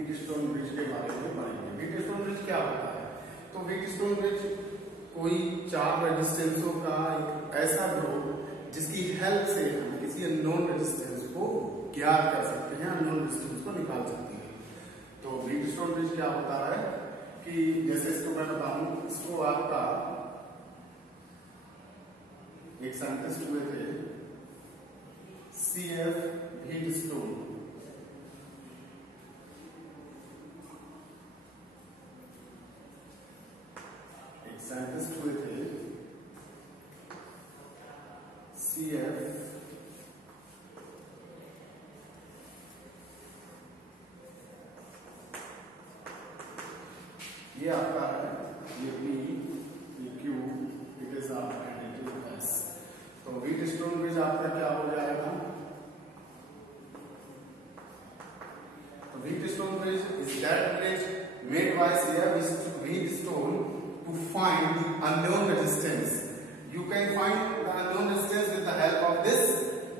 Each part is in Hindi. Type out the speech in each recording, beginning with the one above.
व्हीटस्टोन ब्रिज के बारे में पढ़ेंगे। व्हीटस्टोन ब्रिज क्या होता है? तो व्हीटस्टोन ब्रिज कोई चार रेजिस्टेंसों का एक ऐसा ग्रुप जिसकी हेल्प से हम किसी अननोन रेजिस्टेंस को ज्ञात कर सकते हैं, अननोन रेजिस्टेंस को निकाल सकते हैं। तो व्हीटस्टोन ब्रिज क्या होता है कि जैसे इसको मैं बताऊं, इसको आपका एक साइंटिस्ट हुए थे CF व्हीटस्टोन, एक साइंटिस्ट हुए थे CF ये आपका है, ये P, ये Q, इट इज आपका एंड S। तो व्हीटस्टोन ब्रिज आपका क्या हो जाएगा? तो Wheatstone bridge is that bridge made by CF Wheatstone to find the unknown resistance. You can find the unknown resistance with the help of this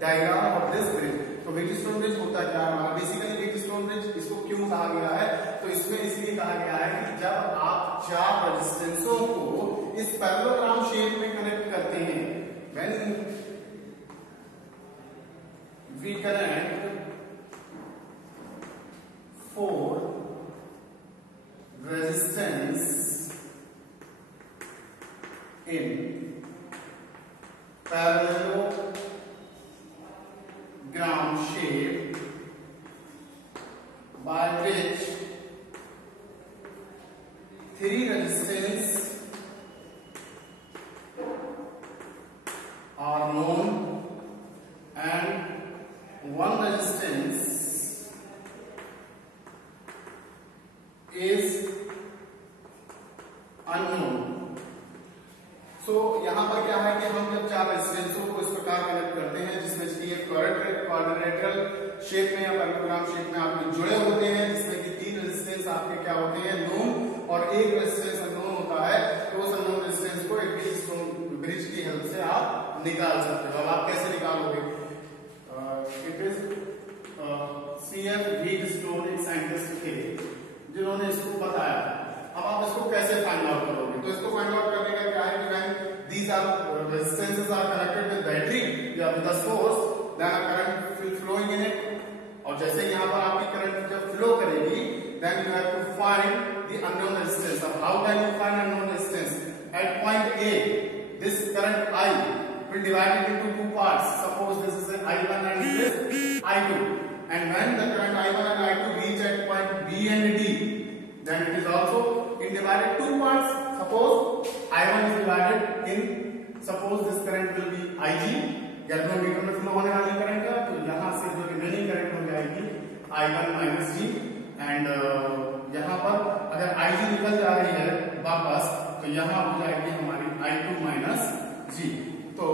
diagram of this bridge। तो व्हीटस्टोन ब्रिज होता क्या है हमारा? बेसिकली व्हीटस्टोन ब्रिज इसको क्यों कहा गया है? तो इसमें इसलिए कहा गया है कि जब आप चार रेजिस्टेंसों को इस पैरेललोग्राम शेप में कनेक्ट करते हैं, when we connect four resistance in parallelogram shape by which three resistance are known and one resistance is unknown। तो यहां पर क्या है कि हम जब चार रेजिस्टेंसों को इस प्रकार कनेक्ट करते हैं जिसमें कि एक क्वाड्रिलेटरल शेप में या पैरेललोग्राम शेप में आपके जुड़े होते हैं, जिसमें कि तीन रेजिस्टेंस आपके क्या होते हैं? नोन, और एक रेजिस्टेंस अननोन होता है। तो उस अननोन रेजिस्टेंस को एक व्हीटस्टोन ब्रिज की हेल्प से आप निकाल सकते हो। अब आप कैसे निकालोगे? इट इज CF व्हीटस्टोन एक साइंटिस्ट थे जिन्होंने इसको बताया। अब आप इसको कैसे फाइंड आउट करोगे? तो इसको फाइंड आउट करने का क्या है कि when these are resistances are connected with battery या with the source, then a current will flowing in it। और जैसे यहाँ पर आपकी करंट जब फ्लो करेगी, then you have to find the unknown resistance। अब how can you find unknown resistance? At point A, this current I will divide it into two parts। Suppose this is I1 and this is I2, and when the current I1 and I2 reach at point B and D, then it is also in divided two parts। Suppose I1 is divided in, suppose this current will be IG, galvanometer में फ्लो होने वाली करंट है, तो यहां से जो रिमेनिंग करंट हो जाएगी I1 माइनस G, एंड यहां पर अगर IG निकल जा रही है वापस, तो यहां हो जाएगी हमारी I2 माइनस G। तो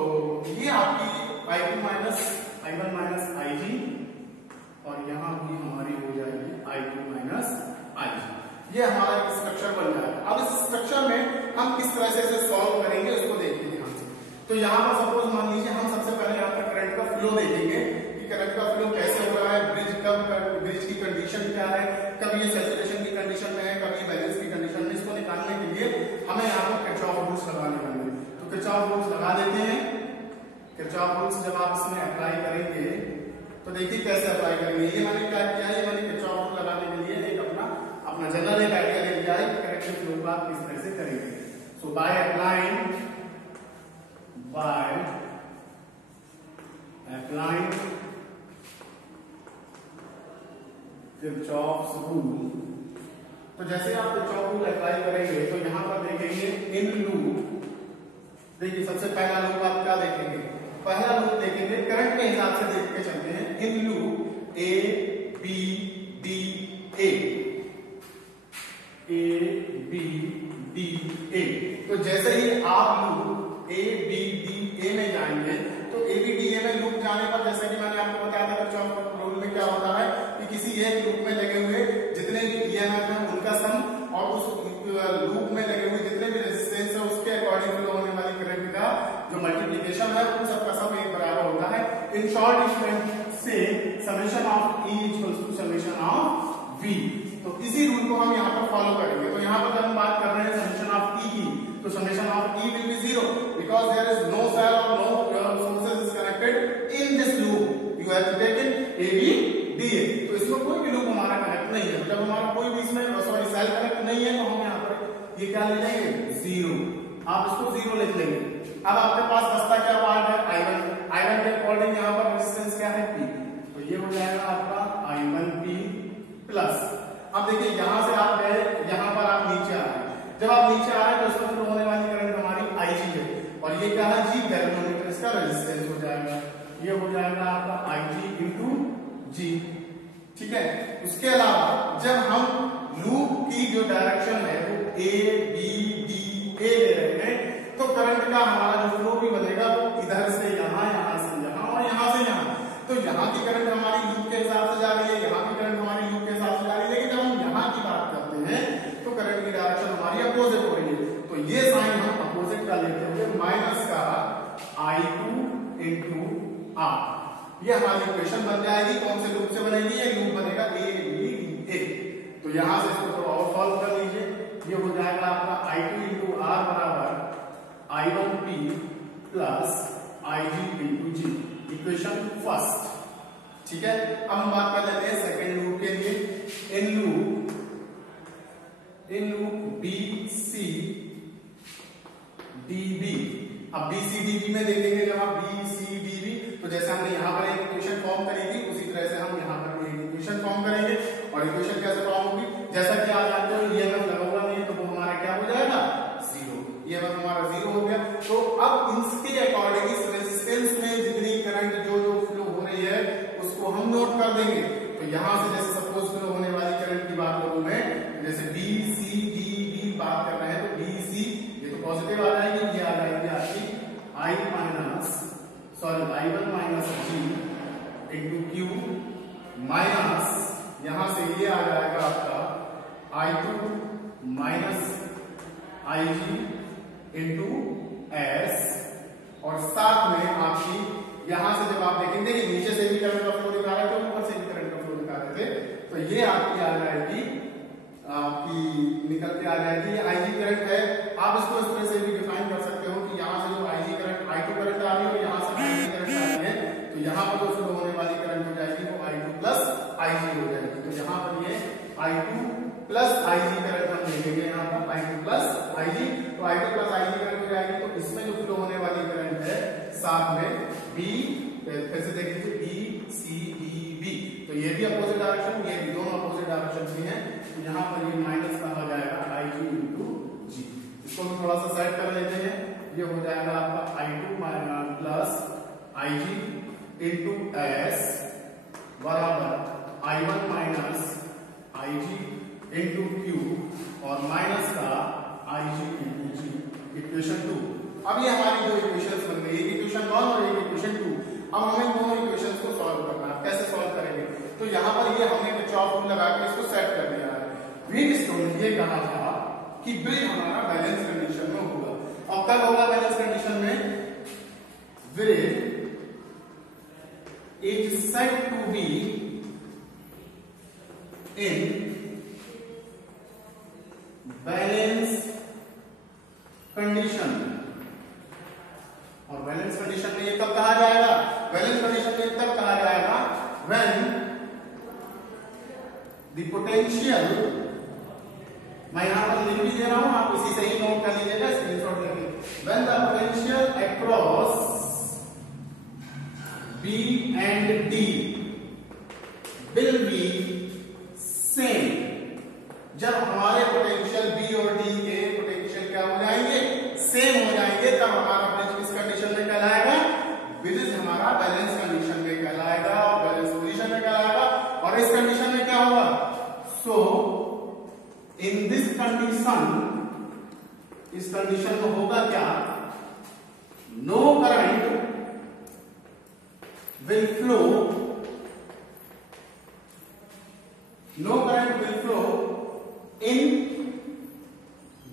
ये आपकी I2 minus I1 minus IG, और यहां भी हमारी हो जाएगी I2 माइनस IG। ये हमारा एक स्ट्रक्चर बन जाएगा। अब इस स्ट्रक्चर में हम किस तरह से इसे सॉल्व करेंगे उसको देखते हैं ध्यान से। तो यहाँ पर सपोज मान लीजिए हम सबसे पहले यहाँ पर करंट का फ्लो देखेंगे कि करंट का फ्लो कैसे हो रहा है, ब्रिज की कंडीशन क्या है, कभी ये सैचुरेशन की कंडीशन में है, कभी बैलेंस की कंडीशन में। इसको निकालने के लिए हमें यहाँ पर किरचॉफ रूल्स लगाने होंगे। तो किरचॉफ रूल्स लगा देते हैं। किरचॉफ रूल्स जब आप इसमें अप्लाई करेंगे तो देखिए कैसे अप्लाई करेंगे। ये मैंने क्या किया है, मैंने किरचॉफ रूल लगाने के लिए एक अपना जनरल एक आइडिया ले लिया है कि करंट फ्लो को आप किस तरह से करेंगे। सो बाय अप्लाइंग किरचॉफ्स रूल, तो जैसे आप किरचॉफ रूल अप्लाई करेंगे तो यहां पर देखेंगे इन लूप। देखिए सबसे पहला लूप आप क्या देखेंगे? पहला लूप देखेंगे करंट के हिसाब से देख के चलते हैं। In loop A B D A, A B D A। तो जैसे ही आप loop A B D A में जाएंगे तो A B D A में लूप जाने पर, जैसे कि मैंने आपको बताया था किरचॉफ रूल में क्या होता है कि किसी एक लूप में लगे हुए जितने भी EMF हैं उनका सम और उस लूप में लगे हुए जितने भी रेजिस्टेंस है उसके अकॉर्डिंग फ्लो होने वाली करंट का जो मल्टीप्लीकेशन है उन सबका सब एक बराबर होता है। इन शॉर्ट इफ से summation of E equals to summation of V। तो इसी रूल को हम यहाँ पर फॉलो करेंगे। तो यहाँ पर हम बात कर रहे हैं समेशन ऑफ ई की, तो summation of E will be 0 because there is no cell और no sources is connected in this loop. You have taken A B D A, तो इसमें कोई भी लूप हमारा कनेक्ट नहीं है। जब हमारा कोई भी इसमें सॉरी सेल कनेक्ट नहीं है तो हम यहाँ पर ये क्या ले लेंगे 0, आप इसको 0 लिख लेंगे। अब आपके पास बचता क्या पार्ट है I1, I1 के अकॉर्डिंग यहाँ पर रेजिस्टेंस क्या है P, तो ये हो जाएगा आपका I1P प्लस। अब देखिए यहाँ से आप गए, यहाँ पर आप नीचे आ रहे हैं, जब आप नीचे आ रहे हैं तो इसमें फ्लो होने वाली करंट हमारी IG है और ये क्या है G, गैल्वेनोमीटर इसका रेजिस्टेंस हो जाएगा, ये हो जाएगा आपका IG इंटू G। ठीक है, उसके अलावा जब हम लूप की जो डायरेक्शन है वो A B D A ले रहे हैं तो करंट का हमारा जो फ्लो भी बनेगा वो इधर से यहाँ, यहाँ से यहाँ और यहाँ से यहाँ। तो यहाँ की करंट हमारी लूप के हिसाब से जा रही है, यहाँ की करंट हमारी लूप के हिसाब से जा रही है, लेकिन जब हम यहाँ की बात करते हैं तो करंट की डायरेक्शन हमारी अपोजिट हो रही है। तो ये साइन हम अपोजिट का लेते हुए माइनस का I2 इंटू R, ये हमारी इक्वेशन बन जाएगी। कौन से लूप से बनेगी, ये लूप बनेगा A B D A। तो यहाँ से इसको थोड़ा और सॉल्व कर लीजिए, ये हो जाएगा आपका I2 इंटू R बराबर I1P plus IG into G, equation first. ठीक है, अब हम बात कर लेते हैं सेकेंड लूप के लिए। इन लूप BC DB, अब BC DB में देखेंगे जब आप BC DB, तो जैसे हमने यहाँ पर एक इक्वेशन फॉर्म करी थी उसी तरह से हम यहाँ पर भी एक इक्वेशन फॉर्म करेंगे। और इक्वेशन कैसे फॉर्म होगी, जैसा कि आप जानते हो EMF लगा हुआ नहीं है तो वो हमारा क्या हो जाएगा 0, EMF हमारा 0 हो गया। तो अब इसके अकॉर्डिंग इस रेजिस्टेंस में जितनी करंट जो फ्लो हो रही है उसको हम नोट कर देंगे। तो यहाँ से जैसे सपोज फ्लो होने वाली करंट की बात करूं मैं, जैसे BCDB बात कर रहे हैं तो BC ये तो पॉजिटिव आ जाएगी, ये आ जाएगी आपकी I1 minus G into Q minus यहां से ये आ जाएगा आपका I2 minus IG into S, और साथ में आपकी यहां से जब आप देखेंगे कि नीचे से भी करंट का फ्लो दिखा रहे थे, ऊपर से भी करंट का फ्लो दिखा रहे थे, तो ये आपकी आ जाएगी, आपकी निकल के आ जाएगी ये IG करंट है। आप इसको इस तरह से भी डिफाइन कर सकते हो कि यहाँ से जो IG करंट I2 करंट आ रही है और यहाँ से IG करंट आ रही है, तो यहाँ पर जो फ्लो होने वाली करंट हो जाएगी वो I2 प्लस IG हो जाएगी। तो यहाँ पर ये I2 प्लस IG करंट हम देखेंगे, यहाँ पर I2 प्लस IG, तो I2 प्लस IG करंट हो जाएगी। तो इसमें जो फ्लो होने वाली करंट है साथ में B, फिर से देख लीजिए BCDB, तो ये भी अपोजिट डायरेक्शन, ये भी दोनों अपोजिट डायरेक्शन भी हैं। तो यहाँ पर ये माइनस का हो जाएगा IG इंटू G। इसको भी थोड़ा सा सेट कर लेते हैं, ये हो जाएगा आपका I2 plus IG into S बराबर I1 minus IG into Q और माइनस का IG इंटू G, इक्वेशन 2। अब ये हमारी दो इक्वेशंस बन गई, एक इक्वेशन 1 और एक इक्वेशन 2। अब हमें दोनों इक्वेशंस को सॉल्व करना है, कैसे सॉल्व करेंगे, तो यहाँ पर ये हमने किरचॉफ रूल लगा के इसको सेट कर दिया है। व्हीटस्टोन ने ये कहा था कि ब्रिज हमारा बैलेंस कंडीशन में होगा, और कब होगा बैलेंस कंडीशन में, bridge is set to be in balance condition. और बैलेंस कंडीशन में ये कब कहा जाएगा, बैलेंस कंडीशन में तब कहा जाएगा व्हेन द पोटेंशियल, मैं यहां पर लिख भी दे रहा हूं, आप इसी से ही नोट कर लीजिएगा, स्क्रीनशॉट लेके, when the potential across B and D will be same। जब हमारे पोटेंशियल B और D के पोटेंशियल क्या हो जाएंगे, सेम हो जाएंगे, तब हमारा ब्रिज किस कंडीशन में कहलाएगा, ब्रिज हमारा बैलेंस कंडीशन में कहलाएगा, बैलेंस पोजीशन में कहलाएगा। और इस कंडीशन में क्या होगा, सो इन दिस कंडीशन, इस कंडीशन में होगा क्या, no current will flow, no current will flow in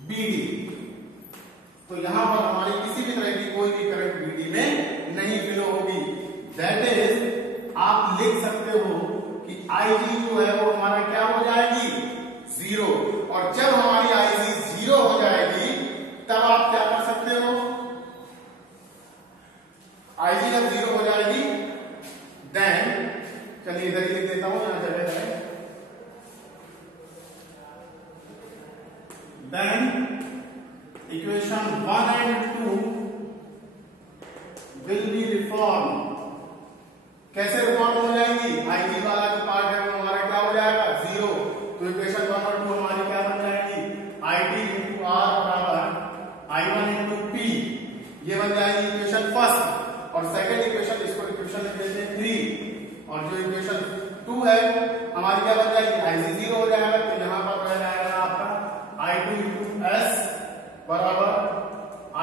BD। तो यहां पर हमारी किसी भी तरह की कोई भी करंट BD में नहीं फ्लो होगी। दैट इज आप लिख सकते हो कि IG जो है वो हमारा क्या हो जाएगी, और जब हमारी आईजी 0 हो जाएगी तब आप क्या कर सकते हो, आईजी जब 0 हो जाएगी देन, चलिए इधर ही लिख देता हूं, यहां जगह है, then equation 1 and 2 will be reformed। कैसे रिफॉर्म हो जाएंगी, आईजी वाला जो पार्ट है वो हमारा क्या हो जाएगा 0, तो इक्वेशन 1 और 2 हमारी क्या बन जाएगी, IT इंटू आर बराबर I1 इंटू P, ये बन जाएगी इक्वेशन फर्स्ट। और सेकंड इक्वेशन, इसको इक्वेशन लिख देते हैं 3, और जो इक्वेशन 2 है हमारी क्या बन जाएगी, आईजी 0 हो जाएगा, तो यहां पर रह जाएगा आपका I2 इंटू S बराबर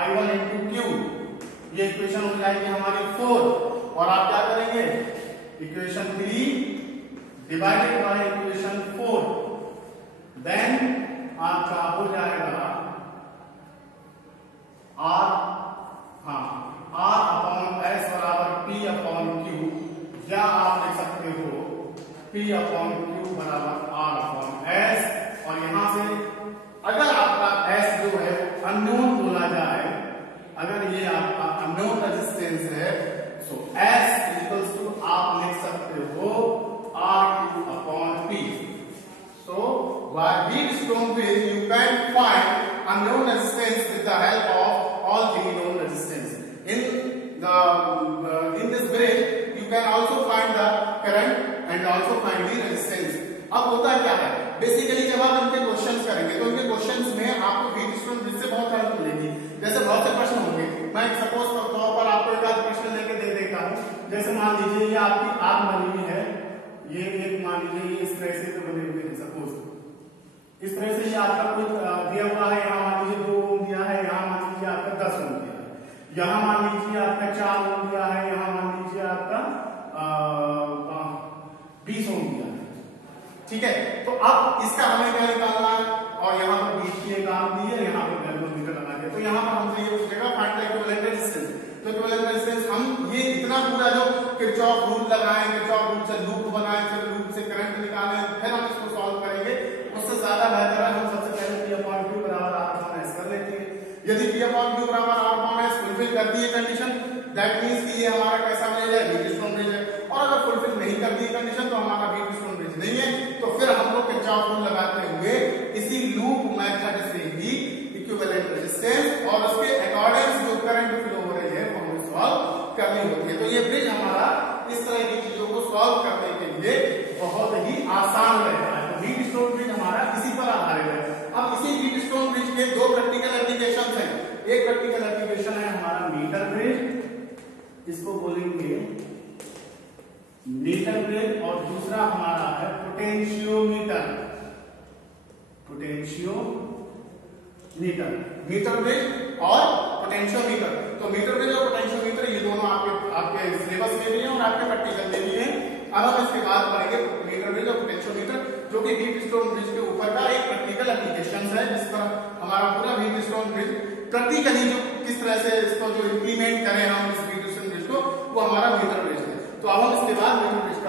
I1 इंटू Q, ये इक्वेशन हो जाएगी हमारी 4। और आप क्या करेंगे, equation 3 divided by equation 4, then आपका हो जाएगा R अपॉन S बराबर P अपॉन Q, या आप लिख सकते हो P अपॉन Q बराबर R अपॉन S। और यहां से अगर आपका S जो है अननोन बोला जाए, अगर ये आपका अननोन रेजिस्टेंस है, तो S इक्वल्स टू आप लिख सकते हो R upon P। So by Wheatstone bridge you can find unknown resistance with the help of all three known resistance. In this bridge you can also find the current and also find the resistance. अब होता क्या है, बेसिकली जब आप इनके क्वेश्चंस करेंगे तो इनके क्वेश्चंस में आपको व्हीटस्टोन ब्रिज से बहुत हेल्प मिलेगी। जैसे बहुत से प्रश्न होंगे, मैं सपोज तौर पर आपको एक आध प्रश्न लेके दे देता हूँ। जैसे मान लीजिए ये आपकी आग बनी हुई है, ये एक मान लीजिए ये इस तरह से तो बने हुए हैं, सपोज इस तरह से ये आपका कोई दिया हुआ है, यहाँ मान लीजिए 2 ओम दिया है, यहाँ मान लीजिए आपका 10 ओम दिया है, यहाँ मान लीजिए आपका 4 ओम दिया है, यहाँ मान लीजिए आपका 20 ओम दिया है। ठीक है, तो अब इसका हमें क्या निकालना है, और यहाँ पर बीच की एक आर्म दी है, यहाँ पर गैल्वेनोमीटर लगा दिया, तो यहाँ पर हमसे ये पूछेगा फाइंड द इक्विवेलेंट रेजिस्टेंस। तो इक्विवेलेंट रेजिस्टेंस हम ये इतना पूरा जो किरचॉफ रूल लगाएं, किरचॉफ रूल से लूप बनाएं, फिर लूप से करंट निकालें, फिर हम इसको सॉल्व करेंगे, उससे ज्यादा बेहतर है हम सबसे पहले P अपॉन Q बराबर R अपॉन S कर लेते हैं। यदि P अपॉन Q बराबर R अपॉन S फुलफिल करती है कंडीशन, दैट मींस कि ये हमारा कैसा ब्रिज है, व्हीटस्टोन ब्रिज है। और अगर फुलफिल नहीं करती है कंडीशन तो हमारा व्हीटस्टोन ब्रिज नहीं है। तो फिर हम लोग किरचॉफ रूल लगाते हुए इसी लूप मेथड से ही इक्विवेलेंट रेजिस्टेंस और उसके अकॉर्डिंग जो करंट फ्लो हो रही है वो हमें सॉल्व करनी होती है। तो ये ब्रिज हमारा इस तरह की चीजों को सॉल्व करने के लिए बहुत ही आसान रहता है। तो व्हीटस्टोन ब्रिज हमारा इसी पर आधारित है। अब इसी व्हीटस्टोन ब्रिज के दो प्रैक्टिकल एप्लीकेशन हैं। एक प्रैक्टिकल एप्लीकेशन है हमारा मीटर ब्रिज, इसको बोलेंगे मीटर ब्रिज, और दूसरा हमारा है पोटेंशियोमीटर। मीटर ब्रिज और पोटेंशियोमीटर। तो मीटर ब्रिज और पोटेंशियोमीटर ये दोनों आपके सिलेबस में भी हैं और आपके प्रैक्टिकल में भी हैं। अब हम इसके बाद पढ़ेंगे मीटर ब्रिज और पोटेंशियोमीटर, जो कि व्हीटस्टोन ब्रिज के ऊपर का एक प्रैक्टिकल एप्लीकेशन है, जिस पर हमारा पूरा व्हीटस्टोन ब्रिज प्रैक्टिकली जो किस तरह से इसको जो इंप्लीमेंट करें हम इस व्हीटस्टोन ब्रिज को, वो हमारा मीटर ब्रिज है। तो अब हम इसके बाद मीटर ब्रिज